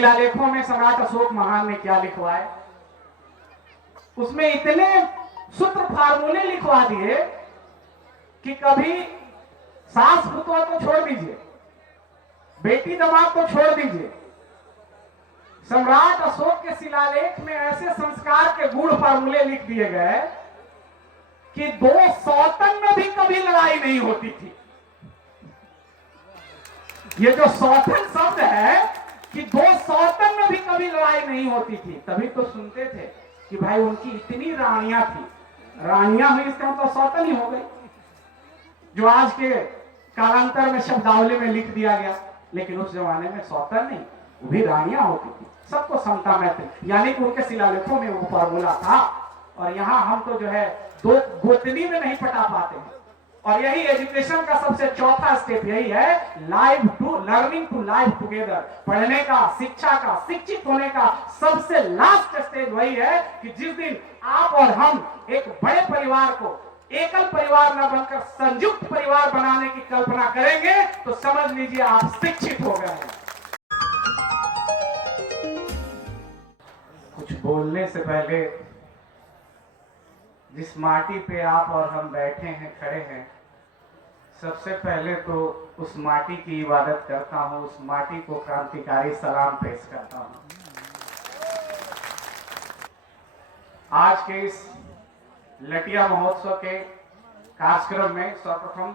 शिलालेखों में सम्राट अशोक महान ने क्या लिखवाए, उसमें इतने सूत्र फार्मूले लिखवा दिए कि कभी सास पुतवा तो छोड़ दीजिए, बेटी दमाद तो छोड़ दीजिए, सम्राट अशोक के शिलालेख में ऐसे संस्कार के गुण फार्मूले लिख दिए गए कि दो सौतन में भी कभी लड़ाई नहीं होती थी। ये जो सौतन शब्द है कि दो सौतन में भी कभी लड़ाई नहीं होती थी, तभी तो सुनते थे कि भाई उनकी इतनी रानियां थी, रानियां हुई इसका मतलब सौतन ही हो गई, जो आज के कालांतर में शब्दावली में लिख दिया गया। लेकिन उस जमाने में सौतन नहीं, वो भी रानियां होती थी, सबको समता में थे, यानी कि उनके शिलालेखों में वो फार्मूला था। और यहाँ हम तो जो है दो गोतनी में नहीं पटा पाते हैं। और यही एजुकेशन का सबसे चौथा स्टेप यही है, live to learning to live together. पढ़ने का, शिक्षा का, शिक्षित होने का सबसे लास्ट स्टेज वही है कि जिस दिन आप और हम एक बड़े परिवार को एकल परिवार न बनकर संयुक्त परिवार बनाने की कल्पना करेंगे तो समझ लीजिए आप शिक्षित हो गए हैं। कुछ बोलने से पहले जिस माटी पे आप और हम बैठे हैं, खड़े हैं, सबसे पहले तो उस माटी की इबादत करता हूं, उस माटी को क्रांतिकारी सलाम पेश करता हूं। आज के इस लटिया महोत्सव के कार्यक्रम में सर्वप्रथम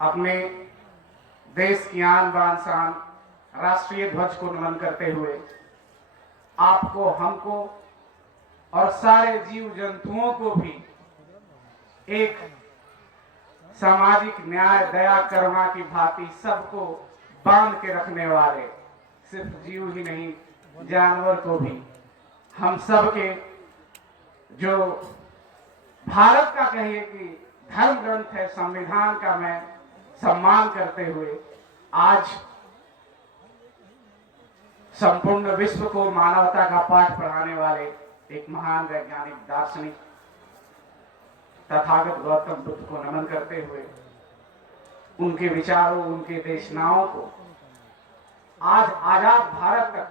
अपने देश की आन बान शान राष्ट्रीय ध्वज को नमन करते हुए आपको, हमको और सारे जीव जंतुओं को भी एक सामाजिक न्याय, दया, करुणा की भांति सबको बांध के रखने वाले, सिर्फ जीव ही नहीं जानवर को भी, हम सब के जो भारत का कहिए कि धर्म ग्रंथ है, संविधान का मैं सम्मान करते हुए आज संपूर्ण विश्व को मानवता का पाठ पढ़ाने वाले एक महान वैज्ञानिक, दार्शनिक तथागत गौतम बुद्ध को नमन करते हुए उनके विचारों, उनके देशनाओं को आज आजाद भारत तक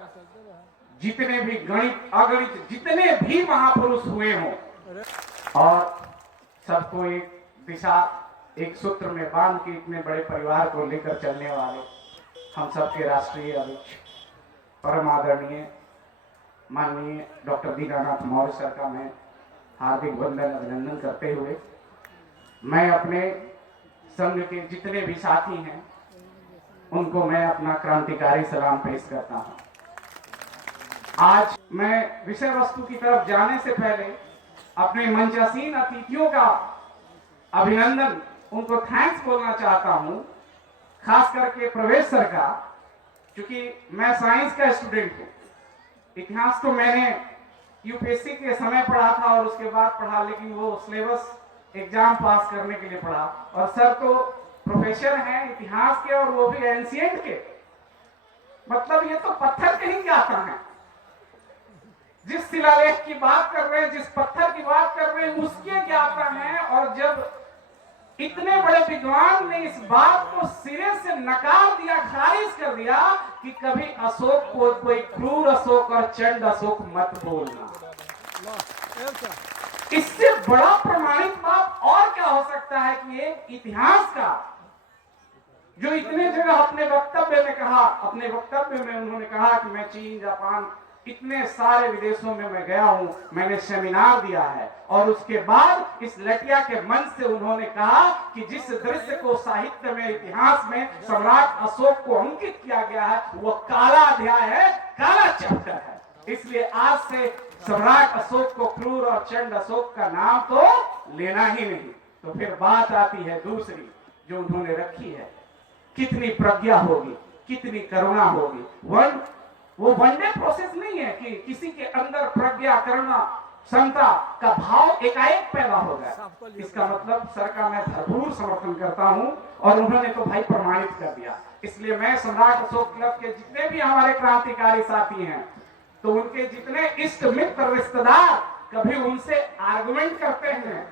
जितने भी गणित अगणित जितने भी महापुरुष हुए हों और सबको एक दिशा, एक सूत्र में बांध के इतने बड़े परिवार को लेकर चलने वाले हम सबके राष्ट्रीय अध्यक्ष परम आदरणीय माननीय डॉक्टर दीनानाथ मौर्य सर का मैं हार्दिक वंदन, अभिनंदन करते हुए मैं अपने संघ के जितने भी साथी हैं उनको मैं अपना क्रांतिकारी सलाम पेश करता हूं। आज मैं विषय वस्तु की तरफ जाने से पहले अपने मंचासीन अतिथियों का अभिनंदन, उनको थैंक्स बोलना चाहता हूं, खास करके प्रवेश सर का, क्योंकि मैं साइंस का स्टूडेंट हूं। इतिहास तो मैंने यूपीएससी के समय पढ़ा था और उसके बाद पढ़ा, लेकिन वो सिलेबस एग्जाम पास करने के लिए पढ़ा। और सर तो प्रोफेसर हैं इतिहास के और वो भी एंशिएंट के, मतलब ये तो पत्थर के ही ज्ञाता हैं। जिस शिलालेख की बात कर रहे हैं, जिस पत्थर की बात कर रहे हैं, उसके ज्ञाता हैं। और जब इतने बड़े विद्वान ने इस बात को सिरे से नकार दिया, खारिज कर दिया कि कभी अशोक को कोई क्रूर अशोक और चंड अशोक मत बोलना, इससे बड़ा प्रमाणित बात और क्या हो सकता है कि एक इतिहास का जो इतने जगह अपने वक्तव्य में कहा, अपने वक्तव्य में उन्होंने कहा कि मैं चीन, जापान, इतने सारे विदेशों में मैं गया हूं, मैंने सेमिनार दिया है। और उसके बाद इस लटिया के मंच से उन्होंने कहा कि जिस दृश्य को साहित्य में, इतिहास में सम्राट अशोक को अंकित किया गया है वो काला अध्याय है, काला चैप्टर है। इसलिए आज से सम्राट अशोक को क्रूर और चंड अशोक का नाम तो लेना ही नहीं। तो फिर बात आती है दूसरी जो उन्होंने रखी है, कितनी प्रज्ञा होगी, कितनी करुणा होगी। वो वन डे प्रोसेस नहीं है कि किसी के अंदर प्रज्ञा, करुणा, समता का भाव एकाएक पैदा होगा। इसका मतलब सर का मैं भरपूर समर्थन करता हूं और उन्होंने तो भाई प्रमाणित कर दिया। इसलिए मैं सम्राट अशोक क्लब के जितने भी हमारे क्रांतिकारी साथी हैं, तो उनके जितने इष्ट मित्र रिश्तेदार कभी उनसे आर्गुमेंट करते हैं,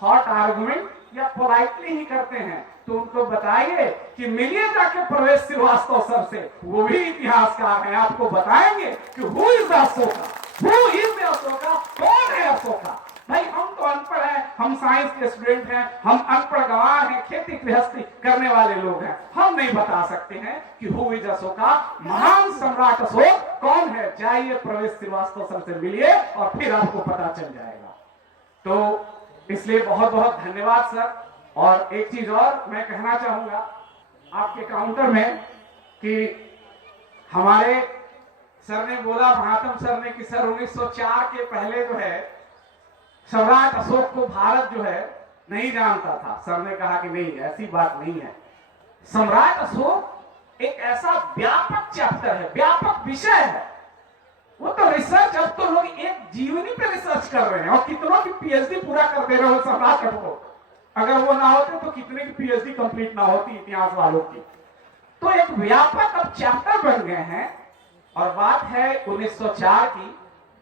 हॉट आर्गुमेंट या पोलाइटली ही करते हैं, तो उनको बताइए कि मिलिए जाके प्रवेश श्रीवास्तव सर से, वो भी इतिहासकार हैं, आपको बताएंगे कि who is Ashoka, who is Ashoka, कौन है अशोका। भाई हम तो अनपढ़ हैं, हम साइंस के स्टूडेंट हैं, हम अनपढ़ गंवार हैं, खेती गृहस्थी करने वाले लोग हैं, हम नहीं बता सकते हैं कि हु इज अशोका, महान सम्राट अशोक कौन है। जाइए प्रवेश श्रीवास्तव सर से मिलिए और फिर आपको पता चल जाएगा। तो इसलिए बहुत बहुत धन्यवाद सर। और एक चीज और मैं कहना चाहूंगा आपके काउंटर में कि हमारे सर ने बोला, महात्म सर ने, कि सर 1904 के पहले जो है सम्राट अशोक को भारत जो है नहीं जानता था। सर ने कहा कि नहीं, ऐसी बात नहीं है। सम्राट अशोक एक ऐसा व्यापक चैप्टर है, व्यापक विषय है। वो तो रिसर्च, अब तो लोग एक जीवनी पे रिसर्च कर रहे हैं और कितनों की पीएचडी पूरा कर दे रहे हो सम्राट अशोक। अगर वो ना होते तो कितने की पीएचडी कंप्लीट ना होती इतिहास वालों की। तो एक व्यापक अब चैप्टर बन गए हैं। और बात है 1904 की,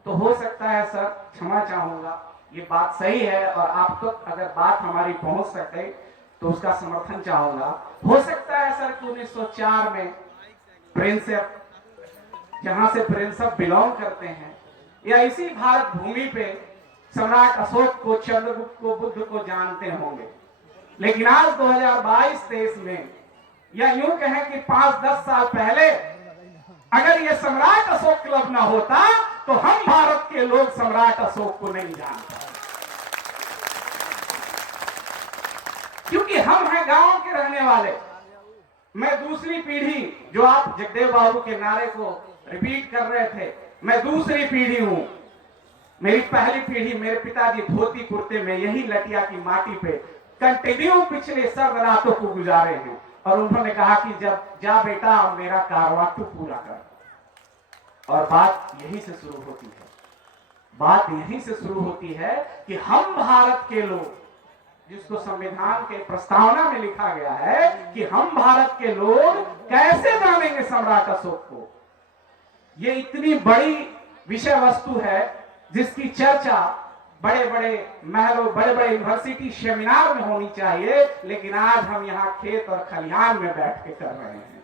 तो हो सकता है सर, क्षमा चाहूंगा, ये बात सही है और आप तो अगर बात हमारी पहुंच सके तो उसका समर्थन चाहूंगा। हो सकता है सर कि 1904 में प्रिंसेप, जहां से प्रिंसेप बिलोंग करते हैं, या इसी भारत भूमि पे सम्राट अशोक को, चंद्रगुप्त को, बुद्ध को जानते होंगे। लेकिन आज 2022-23 में, या यूं कहें कि 5-10 साल पहले अगर ये सम्राट अशोक क्लब ना होता तो हम भारत के लोग सम्राट अशोक को नहीं जानते, क्योंकि हम हैं गांव के रहने वाले। मैं दूसरी पीढ़ी, जो आप जगदेव बाबू के नारे को रिपीट कर रहे थे, मैं दूसरी पीढ़ी हूं। मेरी पहली पीढ़ी, मेरे पिताजी धोती कुर्ते में यही लटिया की माटी पे कंटिन्यू पिछले सर्द रातों को गुजारे हैं। और उन्होंने कहा कि जब जा बेटा मेरा कारवां तू पूरा कर। और बात यहीं से शुरू होती है, बात यहीं से शुरू होती है कि हम भारत के लोग, जिसको संविधान के प्रस्तावना में लिखा गया है कि हम भारत के लोग कैसे जानेंगे सम्राट अशोक को। ये इतनी बड़ी विषय वस्तु है जिसकी चर्चा बड़े बड़े महलों, बड़े बड़े यूनिवर्सिटी सेमिनार में होनी चाहिए, लेकिन आज हम यहाँ खेत और खलिहान में बैठ के कर रहे हैं।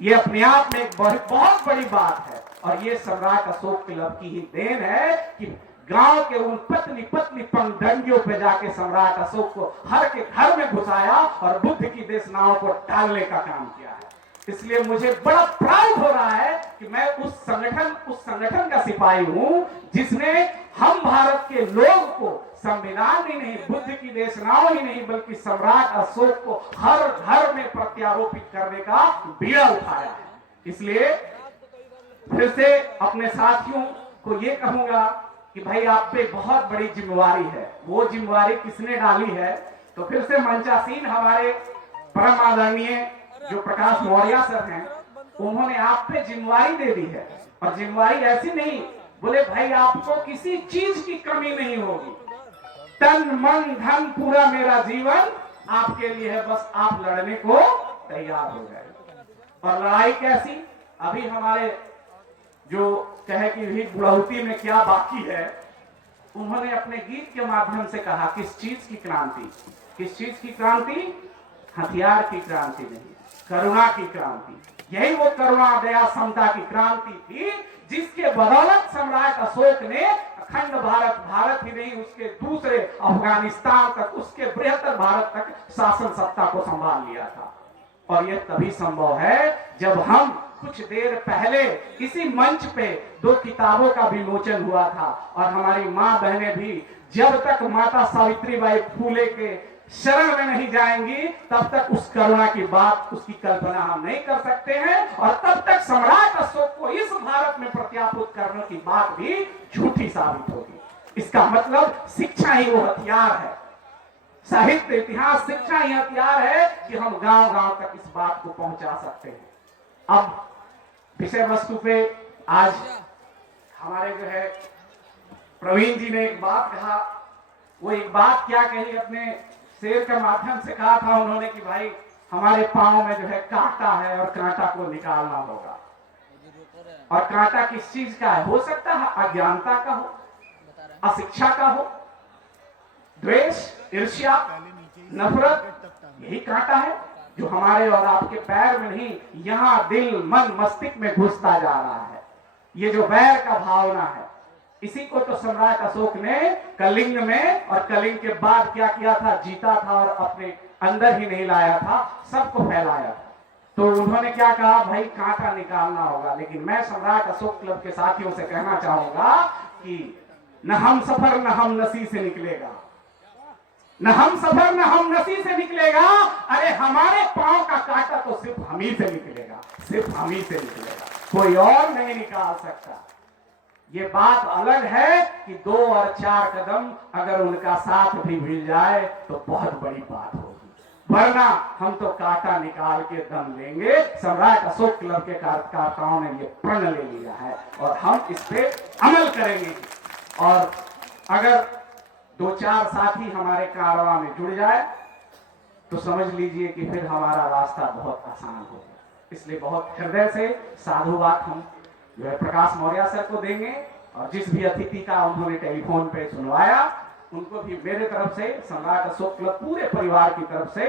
ये अपने आप में एक बहुत बड़ी बात है। और ये सम्राट अशोक क्लब की ही देन है कि गांव के उन पतली पतली पगडंडियों पे जाके सम्राट अशोक को हर के घर में घुसाया और बुद्ध की देशनाओं को टालने का काम किया है। इसलिए मुझे बड़ा प्राउड हो रहा है कि मैं उस संगठन का सिपाही हूं जिसने हम भारत के लोग को संविधान ही नहीं, बुद्ध की देशनाओं ही नहीं, बल्कि सम्राट अशोक को हर घर में प्रत्यारोपित करने का बीड़ा उठाया है। इसलिए फिर से अपने साथियों को ये कहूंगा कि भाई आप पे बहुत बड़ी जिम्मेवारी है। वो जिम्मेवारी किसने डाली है? तो फिर से मंचासीन हमारे परम आदरणीय जो प्रकाश मौर्य सर हैं, उन्होंने आप पे जिम्मेवारी दे दी है। और जिम्मेवारी ऐसी नहीं, बोले भाई आपको किसी चीज की कमी नहीं होगी, तन मन धन पूरा मेरा जीवन आपके लिए है, बस आप लड़ने को तैयार हो जाए। और लड़ाई कैसी? अभी हमारे जो कहे कि भी बुढ़ौती में क्या बाकी है, उन्होंने अपने गीत के माध्यम से कहा किस चीज की क्रांति, किस चीज की क्रांति? हथियार की क्रांति नहीं, करुणा की क्रांति। यही वो करुणा दया समता की क्रांति थी जिसके बदौलत सम्राट अशोक ने अखंड भारत ही नहीं, उसके दूसरे अफगानिस्तान तक, उसके बृहत्तर भारत तक शासन सत्ता को संभाल लिया था। और यह तभी संभव है जब हम कुछ देर पहले इसी मंच पे 2 किताबों का विमोचन हुआ था। और हमारी मां बहनें भी जब तक माता सावित्रीबाई फूले के शरण में नहीं जाएंगी तब तक उस करुणा की बात, उसकी कल्पना हम नहीं कर सकते हैं। और तब तक सम्राट अशोक को इस भारत में प्रत्यापित करने की बात भी झूठी साबित होगी। इसका मतलब शिक्षा ही वो हथियार है, साहित्य इतिहास शिक्षा ही हथियार है कि हम गांव गांव तक इस बात को पहुंचा सकते हैं। अब विषय वस्तु पे आज हमारे जो है प्रवीण जी ने एक बात कहा, वो एक बात क्या कही, अपने शेर के माध्यम से कहा था उन्होंने कि भाई हमारे पांव में जो है कांटा है और कांटा को निकालना होगा। और कांटा किस चीज का है? हो सकता है अज्ञानता का हो, अशिक्षा का हो, द्वेष, ईर्ष्या, नफरत, यही कांटा है जो हमारे और आपके पैर में नहीं, यहां दिल मन मस्तिष्क में घुसता जा रहा है। ये जो वैर का भावना है, इसी को तो सम्राट अशोक ने कलिंग में, और कलिंग के बाद क्या किया था, जीता था और अपने अंदर ही नहीं लाया था, सबको फैलाया था। तो उन्होंने क्या कहा, भाई कांटा निकालना होगा। लेकिन मैं सम्राट अशोक क्लब के साथियों से कहना चाहूंगा कि न हम सफर न हम नसी से निकलेगा, न हम सफर न हम नसी से निकलेगा। अरे हमारे पांव का कांटा तो सिर्फ हम ही से निकलेगा, सिर्फ हम ही से निकलेगा, कोई और नहीं निकाल सकता। ये बात अलग है कि 2 और 4 कदम अगर उनका साथ भी मिल जाए तो बहुत बड़ी बात होगी, वरना हम तो कांटा निकाल के दम लेंगे। सम्राट अशोक क्लब के कार्यकर्ताओं ने ये प्रण ले लिया है और हम इस पे अमल करेंगे। और अगर 2-4 साथी हमारे कारवां में जुड़ जाए तो समझ लीजिए कि फिर हमारा रास्ता बहुत आसान हो गया। इसलिए बहुत हृदय से साधुवाद हम जो है प्रकाश मौर्य सर को देंगे, और जिस भी अतिथि का उन्होंने टेलीफोन पे सुनवाया उनको भी मेरे तरफ से, सम्राट अशोक क्लब पूरे परिवार की तरफ से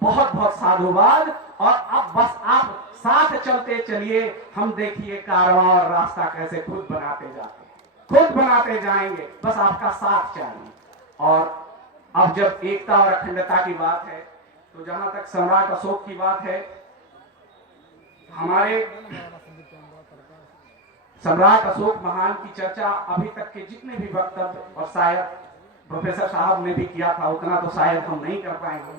बहुत बहुत साधुवाद। और अब बस आप साथ चलते चलिए, हम देखिए कारवां और रास्ता कैसे खुद बनाते जाते हैं, खुद बनाते जाएंगे, बस आपका साथ चाहिए। और अब जब एकता और अखंडता की बात है, तो जहां तक सम्राट अशोक की बात है, हमारे सम्राट अशोक महान की चर्चा अभी तक के जितने भी वक्तव्य, और शायद प्रोफेसर साहब ने भी किया था, उतना तो शायद हम नहीं कर पाएंगे।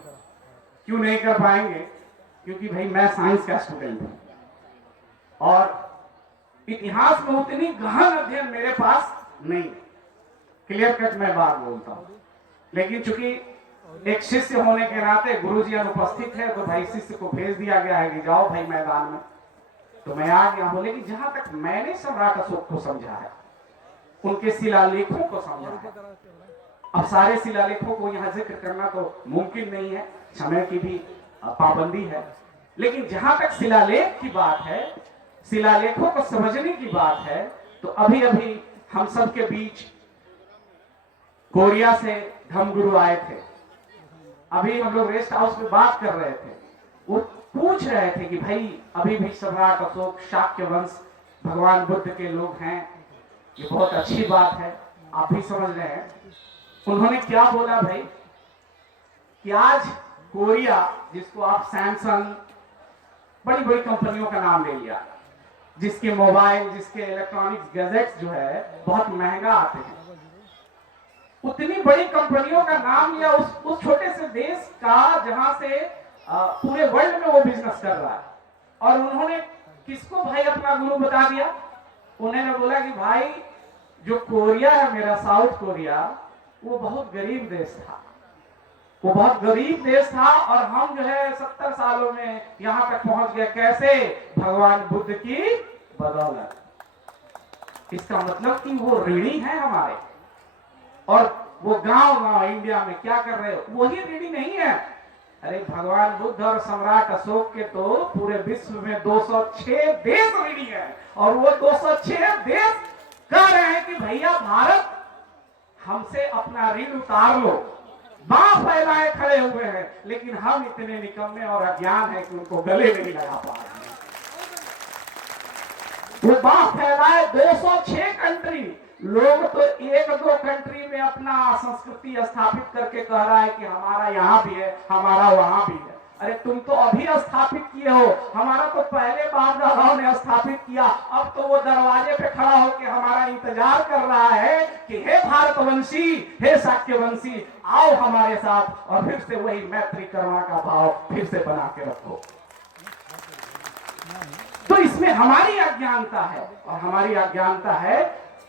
क्यों नहीं कर पाएंगे? क्योंकि भाई मैं साइंस का स्टूडेंट हूं और इतिहास में उतनी गहन अध्ययन मेरे पास नहीं। क्लियर कट मैं बात बोलता हूं, लेकिन चूंकि एक शिष्य होने के नाते गुरुजी अनुपस्थित है, तो भाई शिष्य को भेज दिया गया है कि जाओ भाई मैदान में, तो मैं आ गया हूं। लेकिन जहां तक मैंने सम्राट अशोक को समझा है, उनके शिलालेखों को समझा है, अब सारे शिलालेखों को यहां जिक्र करना तो मुमकिन नहीं है, समय की भी पाबंदी है। लेकिन जहां तक शिलालेख की बात है, शिलालेखों को समझने की बात है, तो अभी अभी हम सब के बीच कोरिया से धर्मगुरु आए थे। अभी हम लोग रेस्ट हाउस में बात कर रहे थे, वो पूछ रहे थे कि भाई अभी भी सम्राट अशोक शाक्य वंश भगवान बुद्ध के लोग हैं, ये बहुत अच्छी बात है, आप भी समझ रहे हैं। उन्होंने क्या बोला भाई कि आज कोरिया, जिसको आप सैमसंग, बड़ी बड़ी कंपनियों का नाम ले लिया, जिसके मोबाइल, जिसके इलेक्ट्रॉनिक्स गैजेट्स जो है बहुत महंगा आते हैं, उतनी बड़ी कंपनियों का नाम लिया उस छोटे से देश का जहां से पूरे वर्ल्ड में वो बिजनेस कर रहा है। और उन्होंने किसको भाई अपना गुरु बता दिया? उन्होंने बोला कि भाई जो कोरिया है मेरा, साउथ कोरिया, वो बहुत गरीब देश था, वो बहुत गरीब देश था, और हम जो है 70 सालों में यहां तक पहुंच गए। कैसे? भगवान बुद्ध की बदौलत। इसका मतलब कि वो ऋणी है हमारे, और वो गांव इंडिया में क्या कर रहे हो, वही ऋणी नहीं है। अरे भगवान बुद्ध और सम्राट अशोक के तो पूरे विश्व में 206 देश ऋणी है, और वो 206 देश कह रहे हैं कि भैया भारत हमसे अपना ऋण उतार लो, बांह फैलाए खड़े हुए हैं। लेकिन हम इतने निकम्मे और अज्ञान है कि उनको गले नहीं लगा पा रहे हैं। वो बांह फैलाए 206 कंट्री, लोग तो 1-2 कंट्री में अपना संस्कृति स्थापित करके कह रहा है कि हमारा यहाँ भी है, हमारा वहां भी है। अरे तुम तो अभी स्थापित किए हो, हमारा तो पहले बाप दादाओं ने स्थापित किया। अब तो वो दरवाजे पे खड़ा होकर हमारा इंतजार कर रहा है कि हे भारतवंशी, हे शाक्यवंशी, आओ हमारे साथ, और फिर से वही मैत्री करुणा का भाव फिर से बना के रखो। तो इसमें हमारी अज्ञानता है, और हमारी अज्ञानता है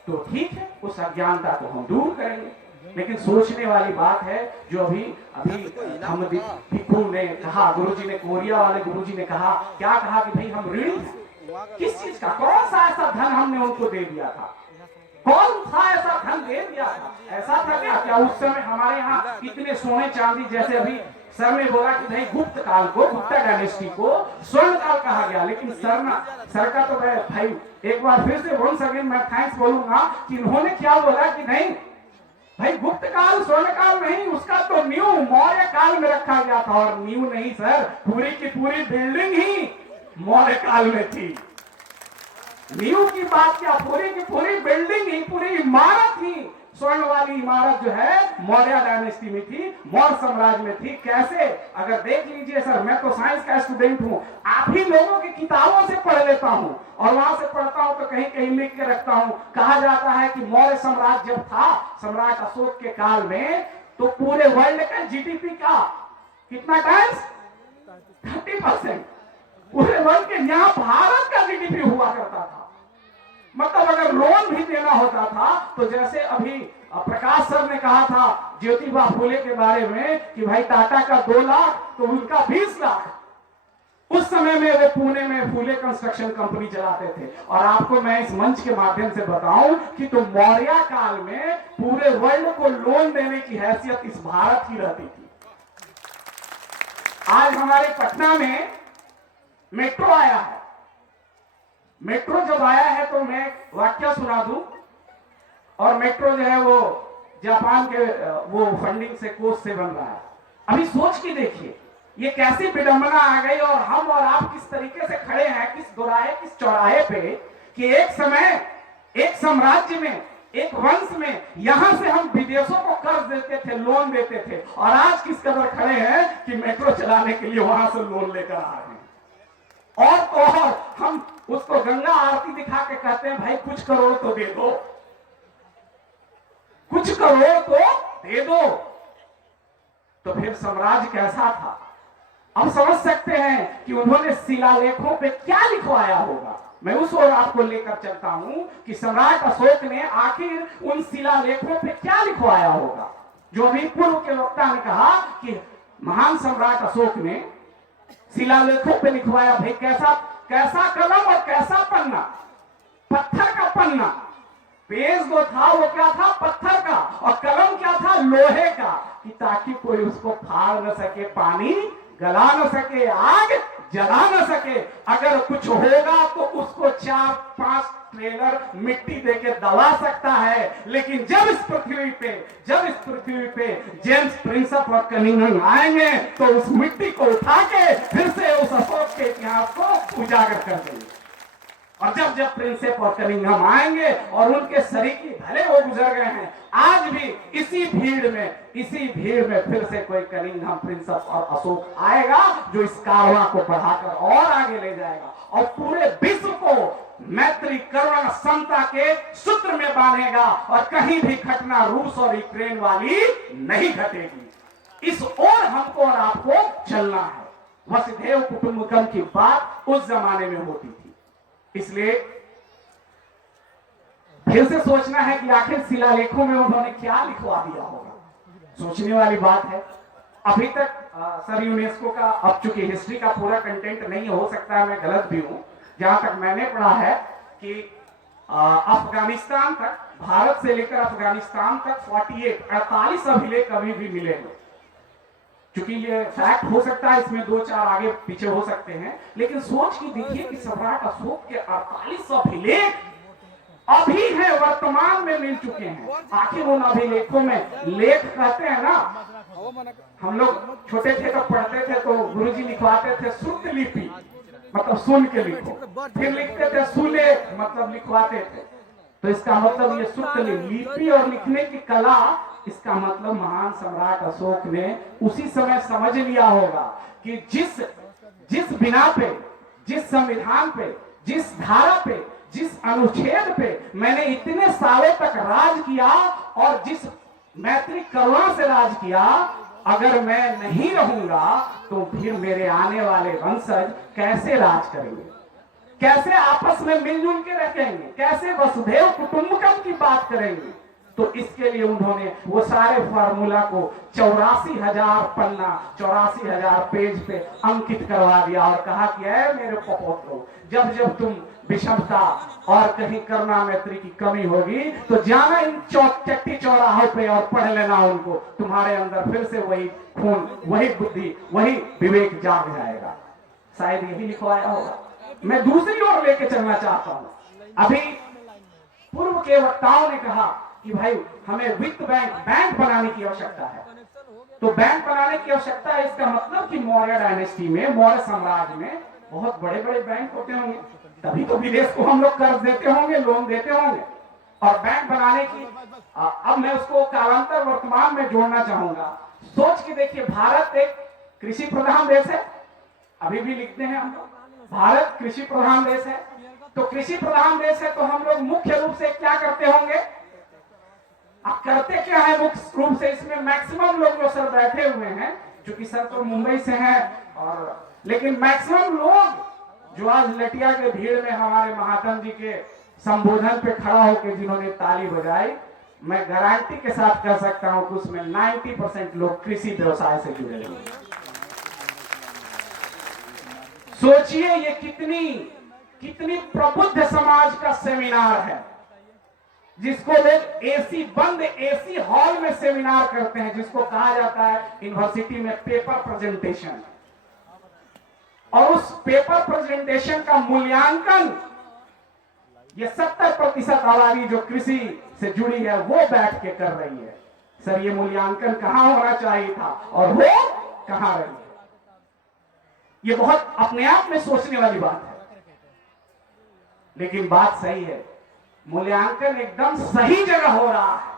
तो ठीक है, उस अज्ञानता को हम दूर करेंगे। लेकिन सोचने वाली बात है, जो अभी हम भिक्खु ने कहा, गुरुजी ने, कोरिया वाले गुरुजी ने कहा, क्या कहा कि भाई हम ऋणी हैं। किस चीज का? कौन सा ऐसा धन हमने उनको दे दिया था? कौन सा ऐसा धन दे दिया था? ऐसा था क्या उस समय हमारे यहाँ इतने सोने चांदी, जैसे अभी सर ने बोला कि भाई गुप्त काल को, गुप्ता डायनेस्टी को स्वर्ण काल कहा गया, लेकिन सर का तो भाई एक बार फिर से वंस अगेन मैं थैंक्स बोलूंगा कि इन्होंने क्या बोला कि नहीं, भाई गुप्त काल स्वर्ण काल नहीं, उसका तो न्यू मौर्य काल में रखा गया था। और न्यू नहीं सर, पूरी की पूरी बिल्डिंग ही मौर्य काल में थी। न्यू की बात क्या, पूरी की पूरी बिल्डिंग ही, पूरी इमारत ही, स्वर्ण वाली इमारत जो है मौर्य डायनेस्टी में थी, मौर्य साम्राज्य में थी। कैसे, अगर देख लीजिए सर, मैं तो साइंस का स्टूडेंट हूं, आप ही लोगों की किताबों से पढ़ लेता हूं, और वहां से पढ़ता हूं तो कहीं कहीं लिख के रखता हूं। कहा जाता है कि मौर्य साम्राज्य जब था, सम्राट अशोक के काल में, तो पूरे वर्ल्ड का जीडीपी का कितना टाइम्स 30%, पूरे वर्ल्ड के, यहां भारत का जीडीपी हुआ करता था। मतलब अगर लोन भी देना होता था तो जैसे अभी प्रकाश सर ने कहा था ज्योतिबा फूले के बारे में कि भाई टाटा का 2 लाख तो उनका 20 लाख, उस समय में वे पुणे में फूले कंस्ट्रक्शन कंपनी चलाते थे। और आपको मैं इस मंच के माध्यम से बताऊं कि तो मौर्य काल में पूरे वर्ल्ड को लोन देने की हैसियत इस भारत की रहती थी। आज हमारे पटना में मेट्रो आया है। मेट्रो जब आया है तो मैं वाक्य सुना दूं, और मेट्रो जो है वो जापान के वो फंडिंग से, कोष से बन रहा है। अभी सोच के देखिए ये कैसी विडंबना आ गई, और हम और आप किस तरीके से खड़े हैं, किस दोराहे, किस चौराहे पे, कि एक समय एक साम्राज्य में, एक वंश में, यहां से हम विदेशों को कर्ज देते थे, लोन देते थे, और आज किस कदर खड़े हैं कि मेट्रो चलाने के लिए वहां से लोन लेकर आ रहे हैं। और तो और हम उसको गंगा आरती दिखा के कहते हैं भाई कुछ करोड़ तो दे दो, कुछ करोड़ तो दे दो। तो फिर साम्राज्य कैसा था, हम समझ सकते हैं कि उन्होंने शिलालेखों पे क्या लिखवाया होगा। मैं उस ओर आपको लेकर चलता हूं कि सम्राट अशोक ने आखिर उन शिलालेखों पे क्या लिखवाया होगा। जो अभी पूर्व के वक्ता ने कहा कि महान सम्राट अशोक ने शिलालेखों पे लिखवाया, भाई कैसा कैसा कलम और कैसा पन्ना, पत्थर का पन्ना, पेज जो था वो क्या था, पत्थर का, और कलम क्या था, लोहे का, कि ताकि कोई उसको फाड़ न सके, पानी गला न सके, आग जला न सके। अगर कुछ होगा तो उसको 4-5 ट्रेलर मिट्टी देके दबा सकता है, लेकिन जब इस पृथ्वी पे जेम्स प्रिंसप और कनिंघम आएंगे तो उस मिट्टी को उठा के फिर से उस अशोक के इतिहास को उजागर कर देंगे। और जब प्रिंसेप और कनिंघम आएंगे, और उनके सरीकी भले वो गुजर गए हैं, आज भी इसी भीड़ में फिर से कोई कनिंघम, प्रिंसेप और अशोक आएगा जो इस कारवां को बढ़ाकर और आगे ले जाएगा, और पूरे विश्व को मैत्री, करुणा, समता के सूत्र में बांधेगा, और कहीं भी घटना रूस और यूक्रेन वाली नहीं घटेगी। इस ओर हमको और आपको चलना है। वसुधैव कुटुंबकम की बात उस जमाने में होती थी। इसलिए फिर से सोचना है कि आखिर शिलालेखों में उन्होंने क्या लिखवा दिया होगा, सोचने वाली बात है। अभी तक सर यूनेस्को का, अब चूंकि हिस्ट्री का पूरा कंटेंट नहीं हो सकता है, मैं गलत भी हूं, जहां तक मैंने पढ़ा है कि अफगानिस्तान तक, भारत से लेकर अफगानिस्तान तक 48 अभिलेख अभी भी मिले हैं। क्योंकि ये फैक्ट हो सकता है, इसमें 2-4 आगे पीछे हो सकते हैं, लेकिन सोच के देखिए कि सम्राट अशोक के 48 अभिलेख अभी है, वर्तमान में मिल चुके हैं। आखिर उन अभिलेखों में लेख कहते हैं ना, हम लोग छोटे थे तो पढ़ते थे तो गुरुजी लिखवाते थे शुद्ध लिपि, मतलब सुन के लिखो, फिर लिखते थे सुलेख, मतलब लिखवाते थे। तो इसका मतलब ये शुद्ध लिपि और लिखने की कला, इसका मतलब महान सम्राट अशोक ने उसी समय समझ लिया होगा कि जिस बिना पे, जिस संविधान पे, जिस धारा पे, जिस अनुच्छेद पे मैंने इतने सालों तक राज किया, और जिस मैत्री करुणा से राज किया, अगर मैं नहीं रहूंगा तो फिर मेरे आने वाले वंशज कैसे राज करेंगे, कैसे आपस में मिलजुल के रहेंगे, कैसे वसुधैव कुटुंबकम की बात करेंगे। तो इसके लिए उन्होंने वो सारे फार्मूला को 84,000 पन्ना, 84,000 पेज पे अंकित करवा दिया, और कहा कि ऐ मेरे पपोत्रो, जब जब तुम विषमता और कहीं करुणा मैत्री की कमी होगी तो जाना इन चट्टी चौराहों पे और पढ़ लेना उनको, तुम्हारे अंदर फिर से वही खून, वही बुद्धि, वही विवेक जाग जाएगा। शायद यही लिखवाया होगा। मैं दूसरी ओर लेके चलना चाहता हूं। अभी पूर्व के वक्ताओं ने कहा कि भाई हमें वित्त बैंक बनाने की आवश्यकता है। तो बैंक बनाने की आवश्यकता है, इसका मतलब कि मौर्य डायनेस्टी में, मौर्य साम्राज्य में बहुत बड़े बड़े बैंक होते होंगे, तभी तो विदेश को हम लोग कर्ज देते होंगे, लोन देते होंगे। और बैंक बनाने की अब मैं उसको कालांतर वर्तमान में जोड़ना चाहूंगा। सोच के देखिए, भारत एक कृषि प्रधान देश है, अभी भी लिखते हैं हम लोग भारत कृषि प्रधान देश है। तो कृषि प्रधान देश है तो हम लोग मुख्य रूप से क्या करते होंगे? अब करते क्या है मुख्य रूप से? इसमें मैक्सिमम लोग जो सर बैठे हुए हैं, क्योंकि सर तो मुंबई से हैं, और लेकिन मैक्सिमम लोग जो आज लटिया के भीड़ में हमारे महात्मा जी के संबोधन पे खड़ा होकर जिन्होंने ताली बजाई, मैं गारंटी के साथ कह सकता हूं कि उसमें 90% लोग कृषि व्यवसाय से जुड़े हुए हैं। सोचिए ये कितनी प्रबुद्ध समाज का सेमिनार है, जिसको लोग एसी हॉल में सेमिनार करते हैं, जिसको कहा जाता है यूनिवर्सिटी में पेपर प्रेजेंटेशन। और उस पेपर प्रेजेंटेशन का मूल्यांकन ये 70% आबादी जो कृषि से जुड़ी है वो बैठ के कर रही है। सर ये मूल्यांकन कहां होना चाहिए था और वो कहां रही है? ये बहुत अपने आप में सोचने वाली बात है। लेकिन बात सही है, मूल्यांकन एकदम सही जगह हो रहा है।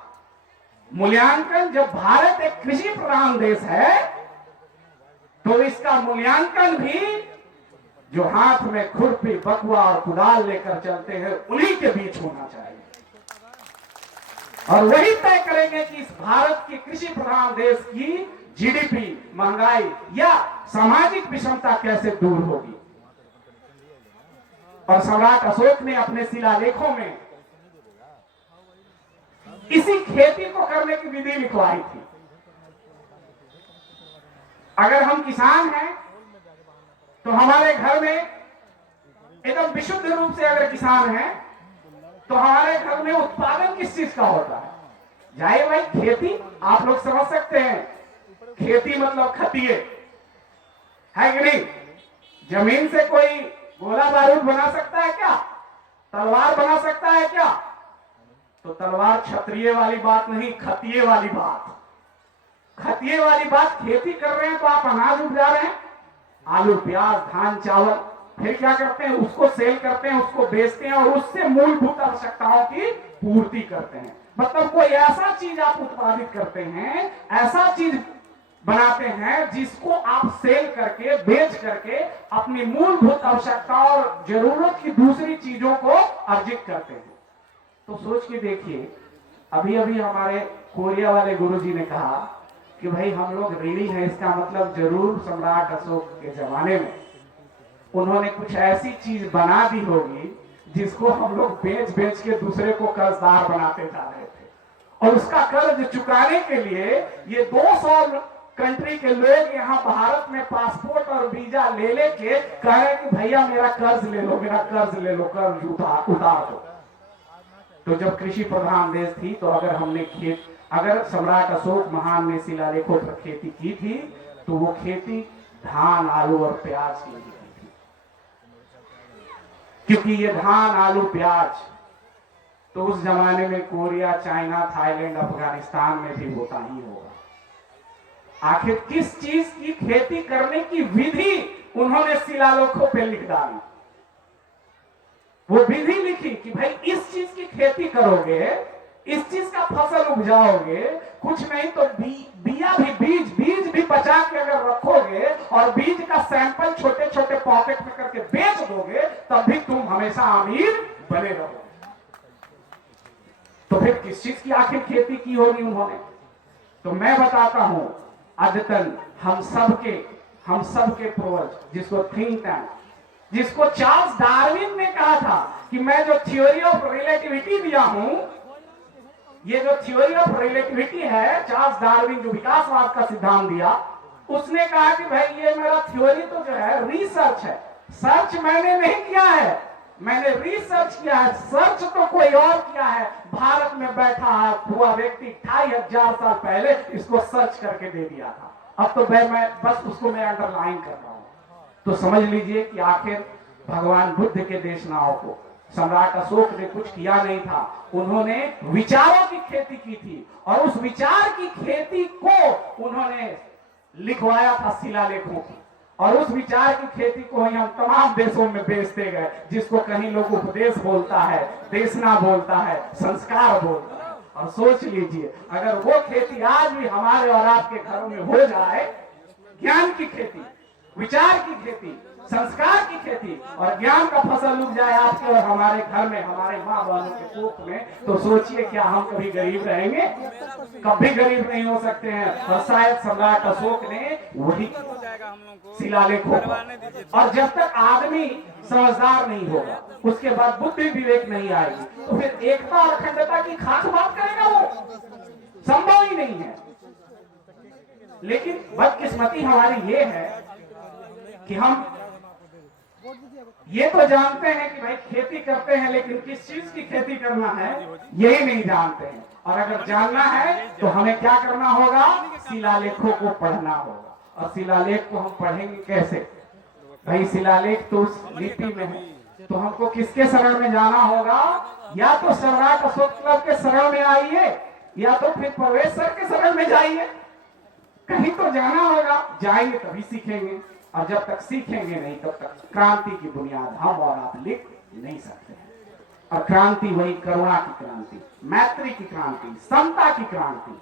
मूल्यांकन, जब भारत एक कृषि प्रधान देश है तो इसका मूल्यांकन भी जो हाथ में खुरपी, बकुआ और कुदाल लेकर चलते हैं उन्हीं के बीच होना चाहिए। और वही तय करेंगे कि इस भारत के कृषि प्रधान देश की जीडीपी, महंगाई या सामाजिक विषमता कैसे दूर होगी। और सम्राट अशोक ने अपने शिलालेखों में इसी खेती को करने की विधि लिखवाई थी। अगर हम किसान हैं तो हमारे घर में एकदम विशुद्ध रूप से अगर किसान हैं तो हमारे घर में उत्पादन किस चीज का होता है? जाए भाई खेती, आप लोग समझ सकते हैं, खेती मतलब खतिए है कि नहीं? जमीन से कोई गोला बारूद बना सकता है क्या? तलवार बना सकता है क्या? तो तलवार क्षत्रिय वाली बात नहीं, खतिए वाली बात। खतिए वाली बात, खेती कर रहे हैं तो आप अनाज उपजा रहे हैं, आलू, प्याज, धान, चावल, फिर क्या करते हैं? उसको सेल करते हैं, उसको बेचते हैं और उससे मूलभूत आवश्यकताओं की पूर्ति करते हैं। मतलब कोई ऐसा चीज आप उत्पादित करते हैं, ऐसा चीज बनाते हैं जिसको आप सेल करके, बेच करके अपनी मूलभूत आवश्यकताओं और जरूरत की दूसरी चीजों को अर्जित करते हैं। तो सोच के देखिए, अभी अभी हमारे कोरिया वाले गुरुजी ने कहा कि भाई हम लोग ऋणी हैं, इसका मतलब जरूर सम्राट अशोक के जमाने में उन्होंने कुछ ऐसी चीज बना दी होगी जिसको हम लोग बेच बेच के दूसरे को कर्जदार बनाते जा रहे थे। और उसका कर्ज चुकाने के लिए ये 200 कंट्री के लोग यहाँ भारत में पासपोर्ट और वीजा ले लेके कह रहे कि भैया मेरा कर्ज ले लो, मेरा कर्ज ले लो, कर्ज उतार दो। तो जब कृषि प्रधान देश थी तो अगर सम्राट अशोक महान ने शिलालेखों पर खेती की थी तो वो खेती धान, आलू और प्याज की की थी। क्योंकि ये धान, आलू, प्याज तो उस जमाने में कोरिया, चाइना, थाईलैंड, अफगानिस्तान में भी होता ही होगा। आखिर किस चीज की खेती करने की विधि उन्होंने शिलालेखों पे लिख डाली? वो विधि लिखी कि भाई इस चीज की खेती करोगे, इस चीज का फसल उपजाओगे, कुछ नहीं तो बीज भी बचा के अगर रखोगे और बीज का सैंपल छोटे छोटे पॉकेट में करके बेच दोगे तब भी तुम हमेशा अमीर बने रहोगे। तो फिर किस चीज की आखिर खेती की होगी उन्होंने? तो मैं बताता हूं, अद्यतन हम सबके पूर्वज, जिसको थिंक टैंक, जिसको चार्ल्स डार्विन ने कहा था कि मैं जो थ्योरी ऑफ रिलेटिविटी दिया हूं, ये जो थ्योरी ऑफ रिलेटिविटी है, चार्ल्स डार्विन जो विकासवाद का सिद्धांत दिया, उसने कहा कि भाई ये मेरा थ्योरी तो जो है रिसर्च है, सर्च मैंने नहीं किया है, मैंने रिसर्च किया है। सर्च तो कोई और किया है, भारत में बैठा हुआ व्यक्ति 2500 साल पहले इसको सर्च करके दे दिया था। अब तो मैं बस उसको मैं अंडरलाइन कर रहा हूं। तो समझ लीजिए कि आखिर भगवान बुद्ध के देशनाओं को सम्राट अशोक ने कुछ किया नहीं था, उन्होंने विचारों की खेती की थी और उस विचार की खेती को उन्होंने लिखवाया था शिलालेखों की, और उस विचार की खेती को ही हम तमाम देशों में बेचते गए, जिसको कहीं लोग उपदेश बोलता है, देशना बोलता है, संस्कार बोलता है। और सोच लीजिए अगर वो खेती आज भी हमारे और आपके घरों में हो जाए, ज्ञान की खेती, विचार की खेती, संस्कार की खेती, और ज्ञान का फसल उग जाए आपके और हमारे घर में, हमारे माँ बापों के कोख में, तो सोचिए क्या हम कभी गरीब रहेंगे? कभी गरीब नहीं हो सकते हैं। और शायद सम्राट अशोक ने वही शिलालेखों पर, और जब तक आदमी समझदार नहीं होगा, उसके बाद बुद्धि विवेक नहीं आएगी, तो फिर एकता और अखंडता की खास बात करेगा वो? संभव ही नहीं है। लेकिन बदकिस्मती हमारी ये है कि हम ये तो जानते हैं कि भाई खेती करते हैं, लेकिन किस चीज की खेती करना है यही नहीं जानते हैं। और अगर जानना है तो हमें क्या करना होगा? शिलालेखों को पढ़ना होगा। और शिलालेख को हम पढ़ेंगे कैसे? भाई शिलालेख तो उस लिपि में है, तो हमको किसके शरण में जाना होगा? या तो सम्राट अशोक क्लब के शरण में आइए, या तो फिर प्रवेश सर के शरण में जाइए, कहीं तो जाना होगा। जाएंगे तभी सीखेंगे, और जब तक सीखेंगे नहीं तब तक क्रांति की बुनियाद हम और आप लिख नहीं सकते हैं। और क्रांति वही करुणा की क्रांति, मैत्री की क्रांति, समता की क्रांति।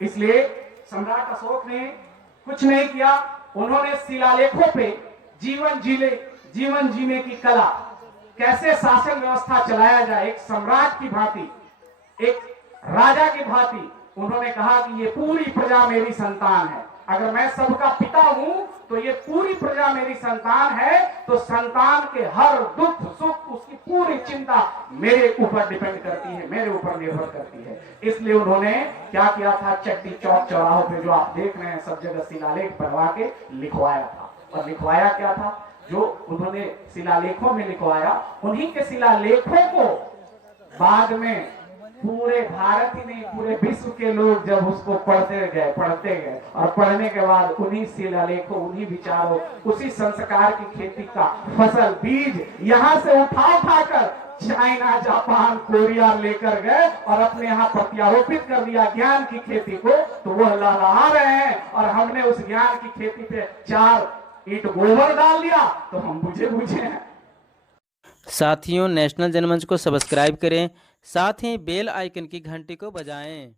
इसलिए सम्राट अशोक ने कुछ नहीं किया, उन्होंने शिलालेखों पे जीवन जीने की कला, कैसे शासन व्यवस्था चलाया जाए एक सम्राट की भांति, एक राजा की भांति, उन्होंने कहा कि ये पूरी प्रजा मेरी संतान है। अगर मैं सबका पिता हूं तो ये पूरी प्रजा मेरी संतान है, तो संतान के हर दुख सुख, उसकी पूरी चिंता मेरे ऊपर डिपेंड करती है, मेरे ऊपर निर्भर करती है। इसलिए उन्होंने क्या किया था? चट्टी चौक चौराहों पे जो आप देख रहे हैं सब जगह शिलालेख बनवा के लिखवाया था। और लिखवाया क्या था? जो उन्होंने शिलालेखों में लिखवाया, उन्हीं के शिलालेखों को बाद में पूरे भारत ही नहीं पूरे विश्व के लोग जब उसको पढ़ते गए, और पढ़ने के बाद उन्हीं शिलालेखों, उन्हीं विचारों, उसी संस्कार की खेती का फसल बीज यहाँ से उठा कर चाइना, जापान, कोरिया लेकर गए और अपने यहाँ प्रत्यारोपित कर दिया ज्ञान की खेती को, तो वो लहरा रहे हैं। और हमने उस ज्ञान की खेती पे 4 ईंट गोबर डाल दिया, तो हम बुझे हैं। साथियों, नेशनल जनमंच को सब्सक्राइब करें, साथ ही बेल आइकन की घंटी को बजाएं।